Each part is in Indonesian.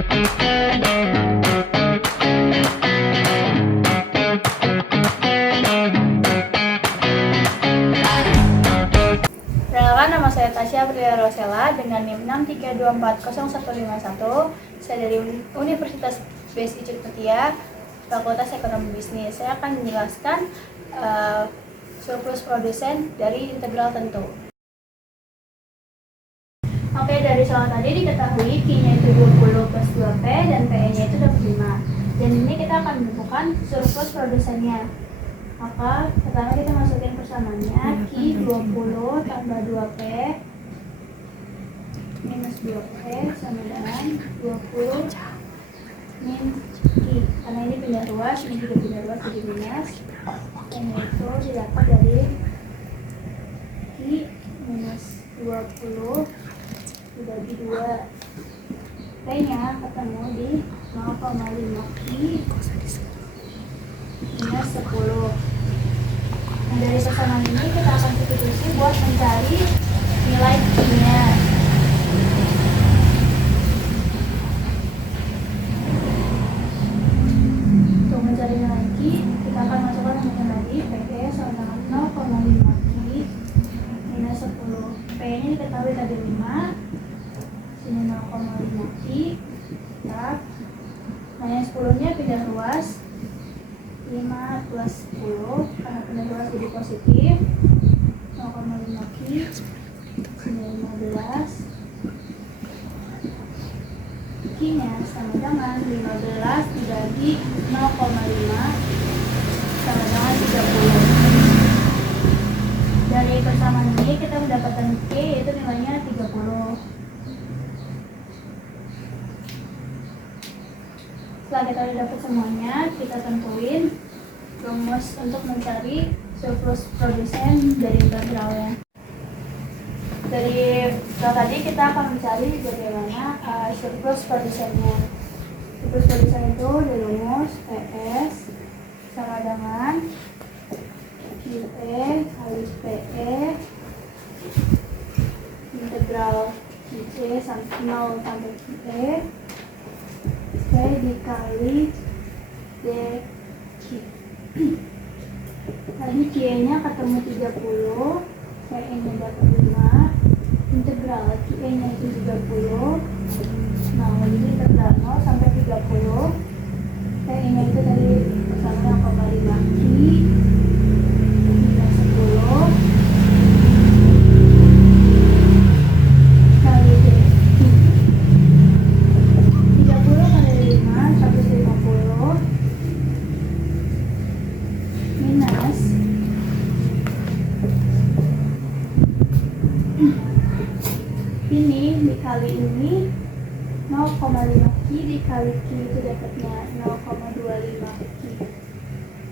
Perkenalkan, nama saya Tasya Aprilia Rosella dengan NIM 632401551. Saya dari Universitas BSI Cipetya, Fakultas Ekonomi Bisnis. Saya akan menjelaskan surplus produsen dari integral tentu. Oke, dari soal tadi diketahui Q-nya itu 20 plus 2P dan PE-nya itu dapat 5. Dan ini kita akan menentukan surplus produsennya. Maka pertama kita masukin persamaannya, Q 20 tambah 2P minus 2P sama dengan 20 min Q. Karena ini pindah ruas, ini juga pindah ruas jadi minus. Dan itu didapat dari Q minus 20 dibagi 2. P-nya ketemu di 0,5 Q minus 10. Nah, dari persamaan ini kita akan substitusi buat mencari nilai Q-nya. Untuk mencari nilai Q, kita akan masukkan rumusnya tadi, PE sama dengan 0,5 Q minus 10. P-nya diketahui tadi 5, sini 0,5 Q. Nah, yang 10-nya pindah ruas, 5 plus 10, karena pindah ruas jadi positif, 0,5 Q, sini 15. Q-nya sama dengan 15 dibagi 0,5 sama dengan 30. Dari persamaan ini kita mendapatkan Q yaitu nilainya 30. Setelah kita dapat semuanya, kita tentuin rumus untuk mencari surplus produsen dari integralnya. Dari tadi kita akan mencari bagaimana surplus produsennya. Surplus produsen itu di rumus PS sama dengan QE kali PE integral QC sampai 0 sampai QE P dikali DQ. Tadi Q-nya ketemu 30, P-nya dapat 5, integral Q-nya itu 30. Nah, jadi integral 0 sampai 30, P-nya itu tadi sama 0,5 Q minus 10 kali DQ. 30 kali 5, 150 minus ini dikali ini 0,5 Q dikali Q itu dapatnya 0,25 Q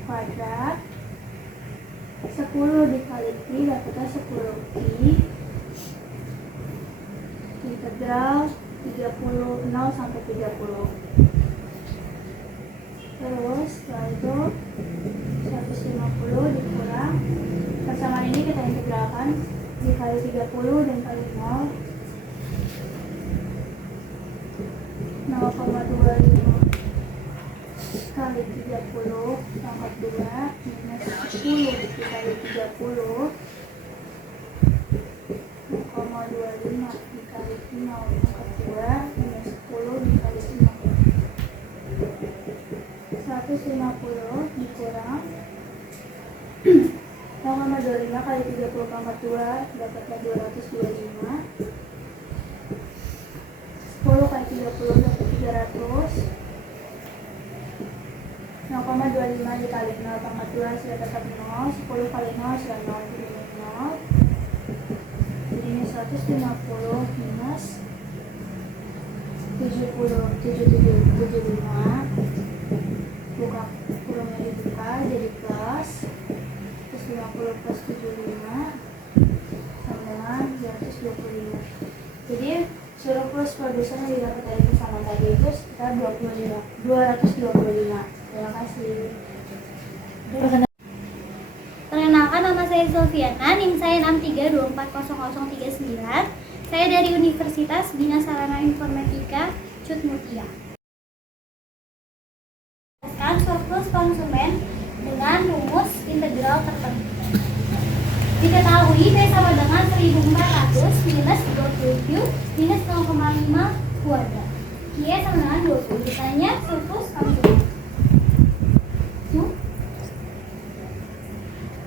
kuadrat. 10 dikali Q dapatnya 10 Q integral 30 0 sampai 30. Terus setelah itu 150 dikurang persamaan ini kita integralkan dikali 30 dan kali 0, 0,25 kali 30 pangkat 2 minus 10 dikali 30, 0,25 dikali 0 pangkat 2 minus 10 dikali 0. 150 dikurang 0,25 kali 30 pangkat 2 dapatnya 225. 10 kali 30 dapat 300. 0,25 dikali 0 pangkat 2 sudah dapat 0. 10 kali 0 sudah 0, jadi 0. Jadi ini 150 minus 75. Buka kurungnya dibuka jadi plus 150 plus 75 sama dengan 225. Jadi surplus produsen yang didapat dari persamaan tadi itu sekitar 225. Terima kasih. Perkenalkan, nama saya Zulfiana, NIM saya 632400039. Saya dari Universitas Bina Sarana Informatika cut mutia. Jelaskan surplus konsumen dengan rumus integral tertentu. Diketahui B sama dengan 1400 minus 20Q minus 0,5 kuadrat. Y sama dengan 20. Ditanya surplus konsumen.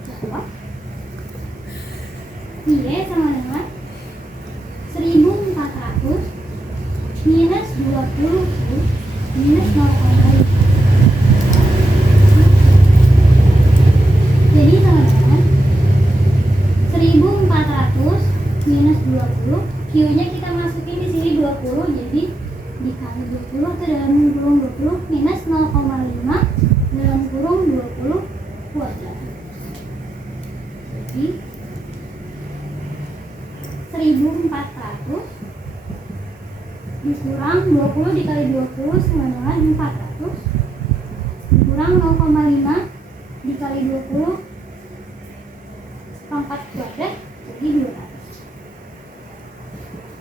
Jawab. Y sama dengan 1400 minus 20Q minus 0,5. Jadi sama dengan 1400 minus 20, Q-nya kita masukin di sini 20, jadi dikali 20 atau dalam kurung 20 minus 0,5 dalam kurung 20 kuadrat. Jadi 1400 dikurang 20 dikali 20 sama dengan 400 dikurang 0,5 dikali 20 pangkat kuadrat jadi 200.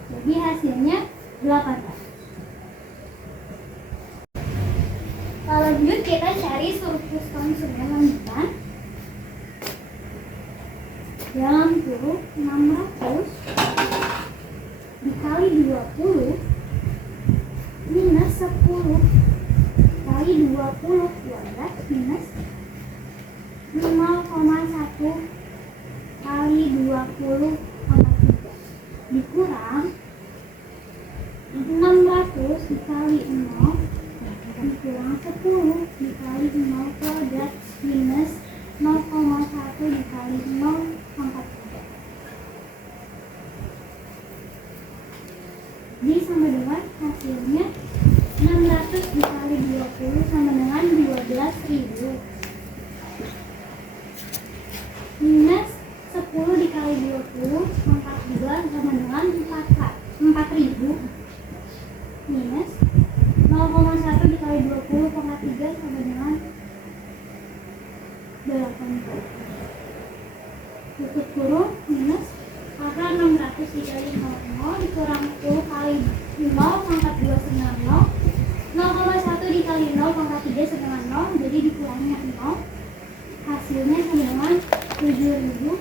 Jadi hasilnya 800. Lanjut kita cari surplus konsumen lanjutan. Dalam kurung 600 dikali 20 minus 10 kali 20 kuadrat minus 0,1 kali 20 pangkat 3 dikurang 600 dikali 0 dikurang 10 dikali 0 kuadrat minus 0,1 dikali 0 pangkat 3. Jadi sama dengan hasilnya 600 dikali 20 sama dengan 12.000 minus 10 dikali 20 pangkat 2 sama dengan 4.000 minus 0,1 dikali 20 pangkat 3 sama dengan 8. Tutup kurung minus karena 600 dikali 0 dikurang 10 kali 0 pangkat 2 sama 0 0,1 dikali 0 pangkat 3 sama dengan 0 jadi dikurangnya 0 hasilnya sama dengan 7.200.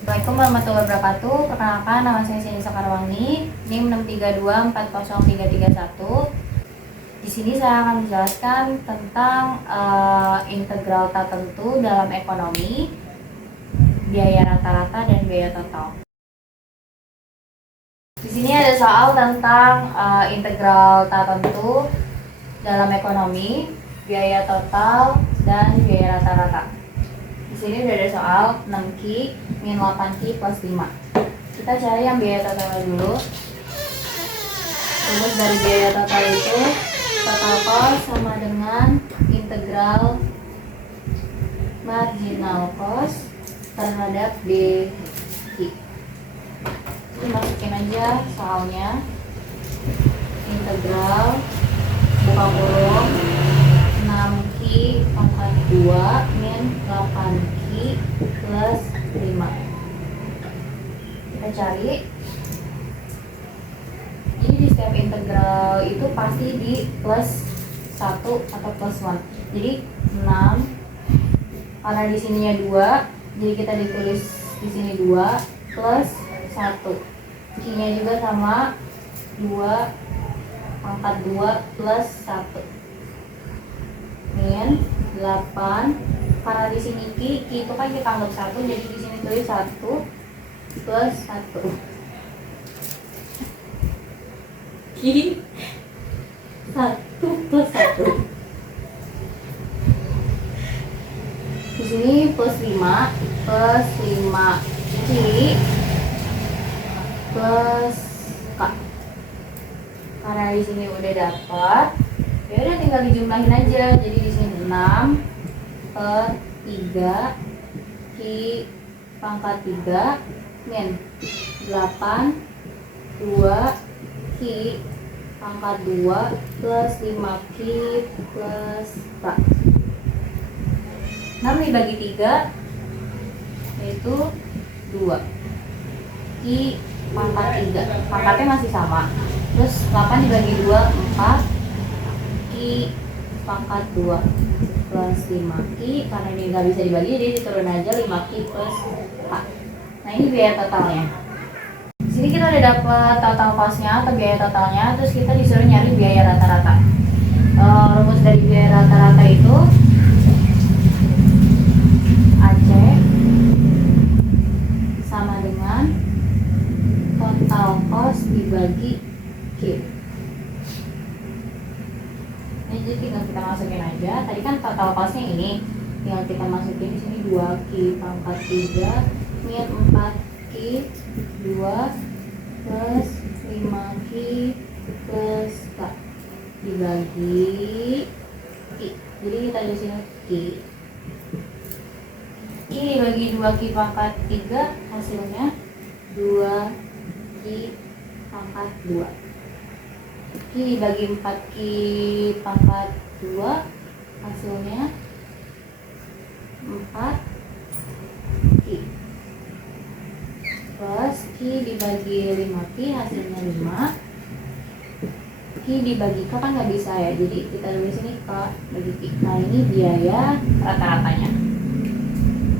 Assalamualaikum warahmatullahi wabarakatuh. Perkenalkan, nama saya Sinisa Karwangi, NIM 632403331. Di sini saya akan menjelaskan tentang integral tertentu dalam ekonomi, biaya rata-rata dan biaya total. Di sini ada soal tentang integral tertentu dalam ekonomi, biaya total dan biaya rata-rata. Di sini udah ada soal 6Q min 8Q plus 5. Kita cari yang biaya total dulu. Rumus dari biaya total itu total cost sama dengan integral marginal cost terhadap BQ. Ini masukin aja soalnya. Integral buka kurung 6Q pangkat 2 min 8Q plus 5. Kita cari. Jadi di setiap integral itu pasti di plus 1 atau plus 1. Jadi 6 karena di sininya 2, jadi kita ditulis di sini 2 plus 1. Q-nya juga sama 2 pangkat 2 plus 1 min 8. Karena di sini Q itu kan kita anggap 1, jadi di sini tulis 1 plus 1. Q 1 plus 1. Di sini plus 5 plus 5 Q plus K. Karena di sini udah dapat, ya udah tinggal dijumlahin aja. Jadi di sini 6 per 3 Q pangkat 3 min 8 2 Q pangkat 2 plus 5Q plus K. 6 dibagi 3 yaitu 2 Q pangkat 3, pangkatnya masih sama Terus 8 dibagi 2, 4 Ki pangkat 2 plus 5Ki, karena ini nggak bisa dibagi jadi diturun aja 5Ki plus H. Nah ini biaya totalnya. Di sini kita udah dapat total costnya atau biaya totalnya, terus kita disuruh nyari biaya rata-rata. Rumus dari biaya rata-rata itu AC sama dengan total cost dibagi Q. Ini jadi tinggal kita masukin aja. Tadi kan total costnya ini, tinggal kita masukin di sini 2Q pangkat 3 min 4Q 2 plus 5Q plus K dibagi Q. Jadi kita di sini Q. Q dibagi 2Q pangkat 3 hasilnya 2Q pangkat 2. Q dibagi 4Q pangkat 2 hasilnya 4Q plus Q dibagi 5Q hasilnya 5. Q dibagi K kan nggak bisa ya, jadi kita tulis ini K bagi Q. Nah ini biaya rata-ratanya.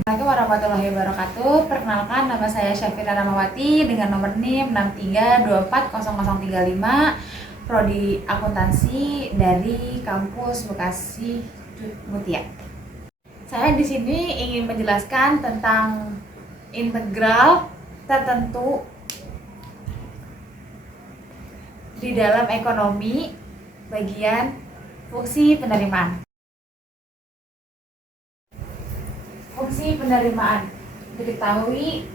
Assalamualaikum warahmatullahi wabarakatuh. Perkenalkan, nama saya Syafira Ramawati dengan nomor NIM 63240035, prodi akuntansi dari kampus Bekasi Mutia. Saya di sini ingin menjelaskan tentang integral tertentu di dalam ekonomi bagian fungsi penerimaan. Fungsi penerimaan diketahui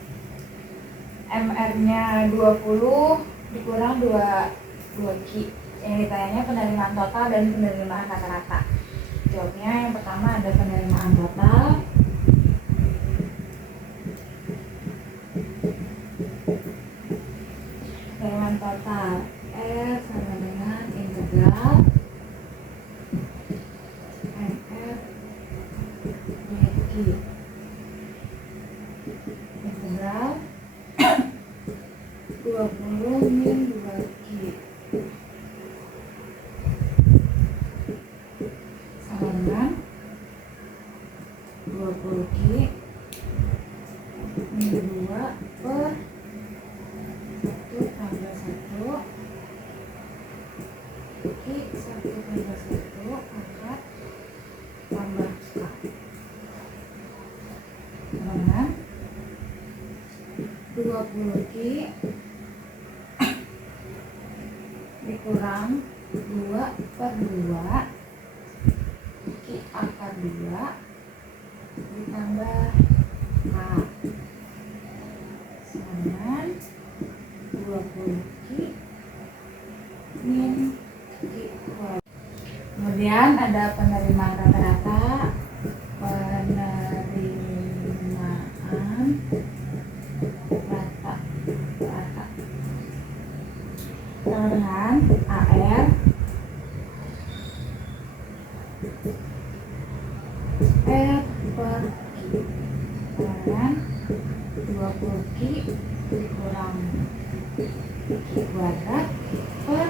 MR-nya 20 dikurang 2Q. Yang ditanya penerimaan total dan penerimaan rata-rata. Jawabnya yang pertama ada penerimaan total. Penerimaan total R sama dengan integral MR dq integral 20 min 2Q sama dengan 20Q min 2 per 1 tambah 1 Q 1 tambah 1 angkat tambah K dengan 20Q dikurang 2 per 2 Q akar 2 ditambah K sama dengan 20Q min Q. Kemudian ada penerimaan rata-rata. Penerimaan rata-rata dengan AR R per Q dengan 20Q dikurang Q kuadrat per